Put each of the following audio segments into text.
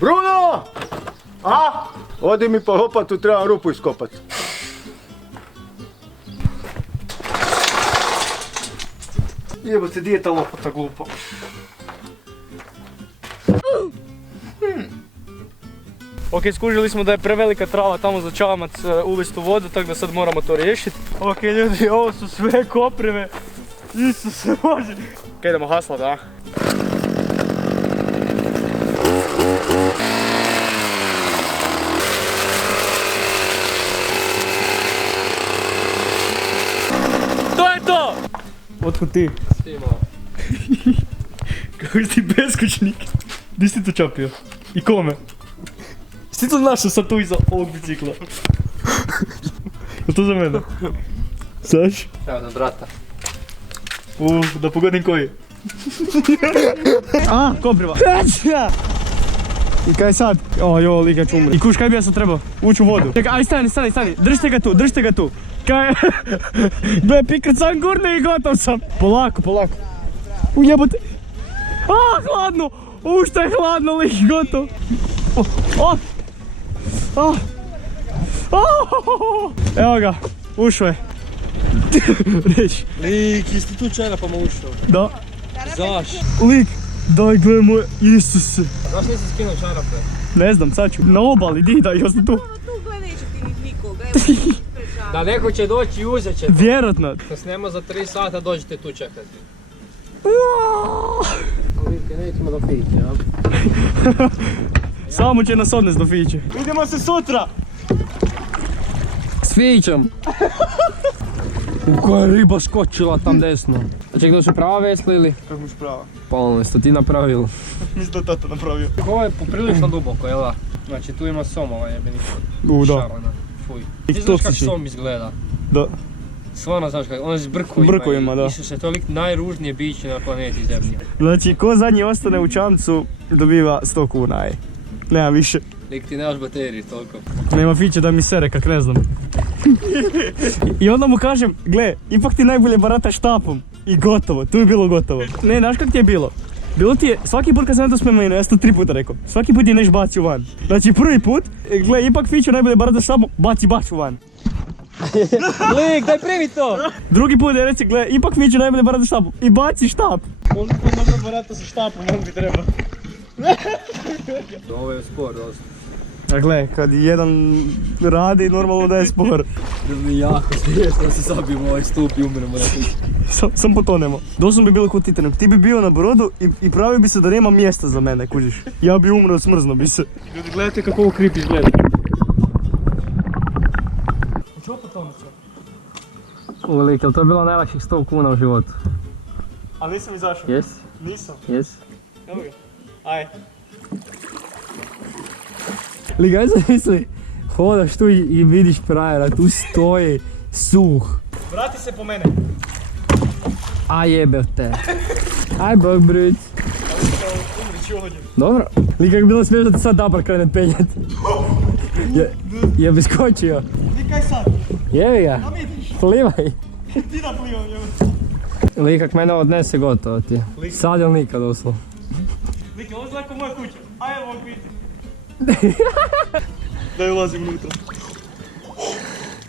Bruno! A? Odi mi po lopatu, trebam rupu iskopat. Jebote, di je ta lopata glupa? Ok, skužili smo da je prevelika trava tamo za čamac uvesti u vodu, tako da sad moramo to riješiti. Ok ljudi, ovo su sve koprive. Isuse Bože. Ok, idemo haslat, a? To je to! Otkud ti? Snimao. Kako si ti beskućnik? Di si to čapio? I kome? Si to našao sad tu iza ovog bicikla? Je to za mene? Saš? Evo za brata. Da pogodim koji. A, kopriva. I kaj sad? O, jo, lika ću umri. I kuš, kaj bi ja sad trebao? Ući u vodu. Čekaj, aj stani. Držite ga tu. Kaj? Gle, pikrat sam gurne i gotov sam. Polako. Ujebote. A, hladno. Šta je hladno, lik, gotov. Evo ga, ušao je. Reći. Lik, isti tu čarapama ušao. Da. Zaš? Lik, daj gle moje, Isuse. Zaš nisi skinuo čarape? Ne znam, sad ću. Na obali, di da, još sam tu. Tu gle neće ti nikoga, evo Da neko će doći i uzet će to. Vjerojatno. Da snema za 3 sata, dođete tu čekati. Lik, nećemo do piće, ja? Samo će nas odnes do Fiće. Idemo se sutra! S Fićom! U koja je riba skočila tam desno? A ček, da su prava vesla ili? Kako miš prava? Pa ono, što ti napravil? Mislim da tata napravio. Ovo je poprilično duboko, jel da? Znači tu ima somova jebeni. Da. Šarana. Fuj. Ti znaš kak som izgleda? Da. Stvarno znaš kak, ono je s brkovima. Brkovima, da. Isuse, to je lik najružnije biće na planeti Zemlji. Znači, ko zadnji ostane u čamcu, dobiva 100 kuna, aj. Nema više. Lik ti nemaš baterije toliko. Nema Fiće da mi sere, kak ne znam. I onda mu kažem, gle, ipak ti najbolje barataš štapom. I gotovo, tu je bilo gotovo. Ne, znaš kak ti je bilo? Bilo ti je, svaki put kad sam to spomenuo, ja sam to 3 puta rekao. Svaki put je neš bacio van. Znači prvi put, gle, ipak Fiće najbolje barataš štapom, baci van. Lik, daj primi to! Drugi put je reći, gle, ipak Fiće najbolje barataš štapom i baci štap. On dobro barata sa štapom, on bi treba. Ovo je spor dosta. A gle, kad jedan radi, normalno da je spor. Da mi jako smiješno da se zabijemo ovaj stup i umremo na kući. Sam potonemo. Doslovno bi bilo kod Titanic. Ti bi bio na brodu i pravio bi se da nema mjesta za mene, kužiš. Ja bi umro, smrzno bi se. Ljudi, gledajte kako ovo krip izgleda. Čeo potonut će? Lik, jel to je bilo najlakših 100 kuna u životu? Ali nisam izašao. Jes? Nisam. Jes? Evo ga. Aj. Lik, aj zamisli, hodaš tu i vidiš frajera, tu stoji suh. Vrati se po mene. A jebete. Aj bog bruc. Dobro. Lik, kako bi bilo smiješno da ti sad Dabar krene penjat. Je bi skočio. Lik, kaj sad? Jevi ga. Da vidiš. Plivaj. Ti da plivam, evo. Lik, kak mene odnese gotovo ti. Sad ili nikad doslovno. Lik, ovo je lako moja kuća. Aj, evo ovak vidi. Daj ulazim unutra.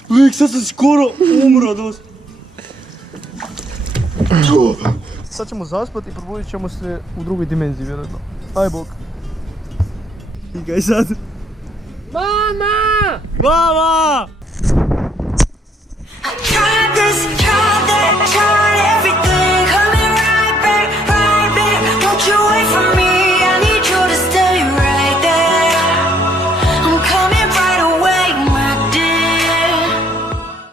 Lik, sad sam skoro umro dos. Sad ćemo zaspati i probudit ćemo se u drugoj dimenziji, vjerojatno. Aj bok. I kaj sad? Mama! Mama!